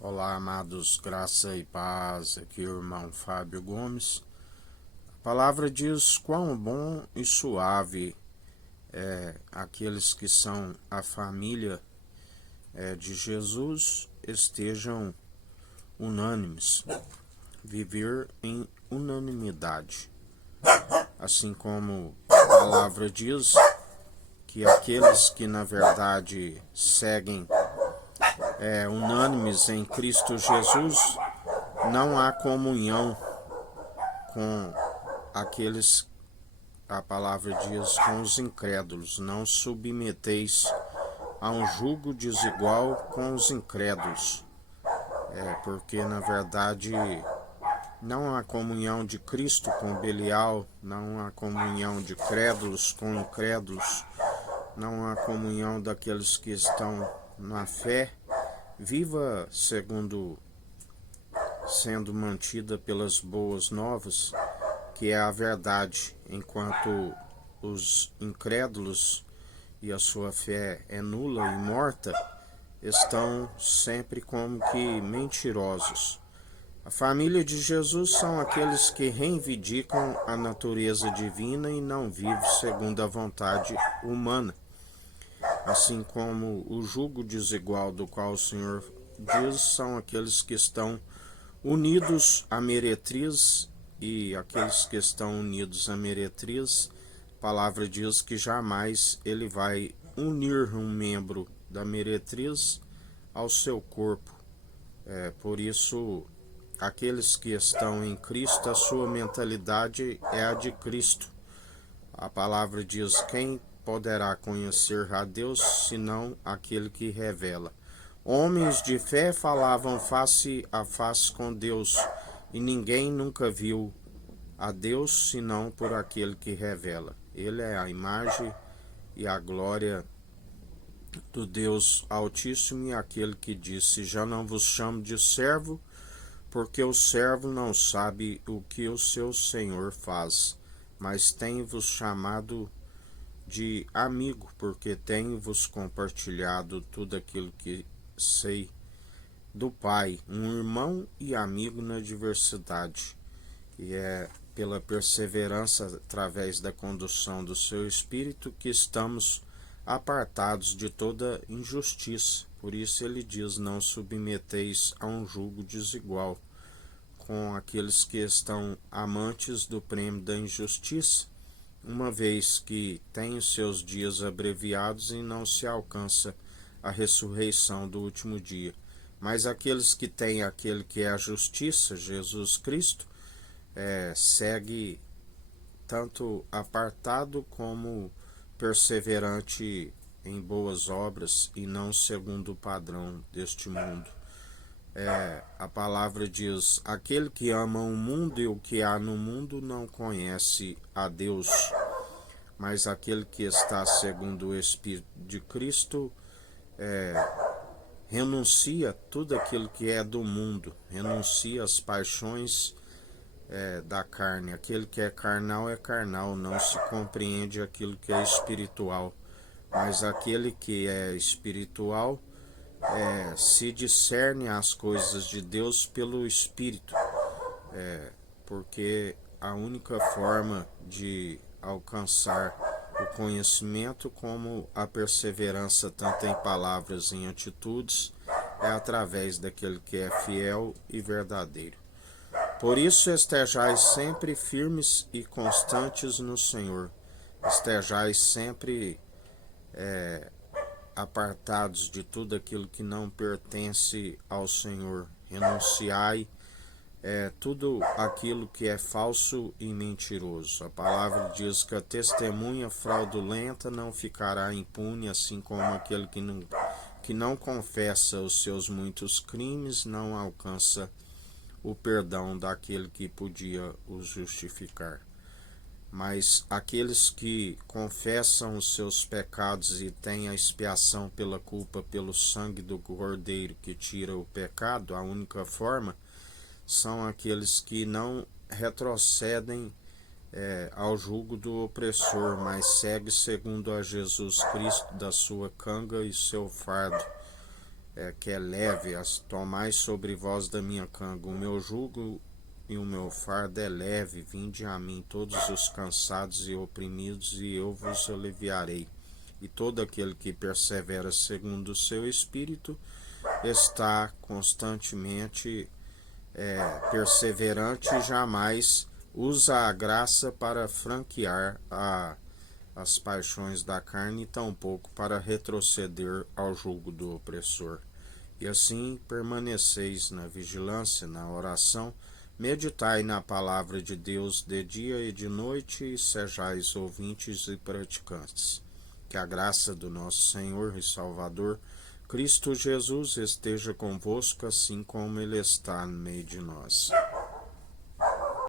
Olá, amados, graça e paz, aqui o irmão Fábio Gomes. A palavra diz quão bom e suave aqueles que são a família de Jesus estejam unânimes, viver em unanimidade. Assim como a palavra diz que aqueles que na verdade seguem unânimes em Cristo Jesus, não há comunhão com aqueles, a palavra diz, com os incrédulos. Não submeteis a um jugo desigual com os incrédulos. Porque na verdade não há comunhão de Cristo com Belial, não há comunhão de crédulos com incrédulos, não há comunhão daqueles que estão na fé viva segundo sendo mantida pelas boas novas, que é a verdade, enquanto os incrédulos e a sua fé é nula e morta, estão sempre como que mentirosos. A família de Jesus são aqueles que reivindicam a natureza divina e não vivem segundo a vontade humana. Assim como o jugo desigual do qual o Senhor diz, são aqueles que estão unidos à meretriz, e aqueles que estão unidos à meretriz, a palavra diz que jamais ele vai unir um membro da meretriz ao seu corpo. Por isso, aqueles que estão em Cristo, a sua mentalidade é a de Cristo. A palavra diz: quem poderá conhecer a Deus senão aquele que revela? Homens de fé falavam face a face com Deus, e ninguém nunca viu a Deus senão por aquele que revela. Ele é a imagem e a glória do Deus Altíssimo, e aquele que disse: já não vos chamo de servo, porque o servo não sabe o que o seu senhor faz, mas tenho-vos chamado de amigo, porque tenho-vos compartilhado tudo aquilo que sei do Pai, um irmão e amigo na diversidade. E é pela perseverança através da condução do seu Espírito que estamos apartados de toda injustiça. Por isso ele diz: não submeteis a um jugo desigual com aqueles que estão amantes do prêmio da injustiça, uma vez que têm os seus dias abreviados e não se alcança a ressurreição do último dia. Mas aqueles que têm aquele que é a justiça, Jesus Cristo, segue tanto apartado como perseverante em boas obras e não segundo o padrão deste mundo. A palavra diz: aquele que ama o mundo e o que há no mundo não conhece a Deus, mas aquele que está segundo o Espírito de Cristo renuncia tudo aquilo que é do mundo, renuncia as paixões da carne. Aquele que é carnal, não se compreende aquilo que é espiritual, mas aquele que é espiritual se discerne as coisas de Deus pelo Espírito, porque a única forma de alcançar o conhecimento como a perseverança, tanto em palavras e em atitudes, é através daquele que é fiel e verdadeiro. Por isso estejais sempre firmes e constantes no Senhor. Estejais sempre apartados de tudo aquilo que não pertence ao Senhor. Renunciai tudo aquilo que é falso e mentiroso. A palavra diz que a testemunha fraudulenta não ficará impune, assim como aquele que não confessa os seus muitos crimes não alcança o perdão daquele que podia os justificar. Mas aqueles que confessam os seus pecados e têm a expiação pela culpa pelo sangue do Cordeiro que tira o pecado, a única forma, são aqueles que não retrocedem ao jugo do opressor, mas segue segundo a Jesus Cristo da sua canga e seu fardo. que é leve, tomai sobre vós da minha canga o meu jugo e o meu fardo é leve, vinde a mim todos os cansados e oprimidos, e eu vos aliviarei. E todo aquele que persevera segundo o seu espírito está constantemente perseverante e jamais usa a graça para franquear as paixões da carne e tampouco para retroceder ao jugo do opressor. E assim permaneceis na vigilância, na oração, meditai na palavra de Deus de dia e de noite, e sejais ouvintes e praticantes. Que a graça do nosso Senhor e Salvador, Cristo Jesus, esteja convosco, assim como Ele está no meio de nós.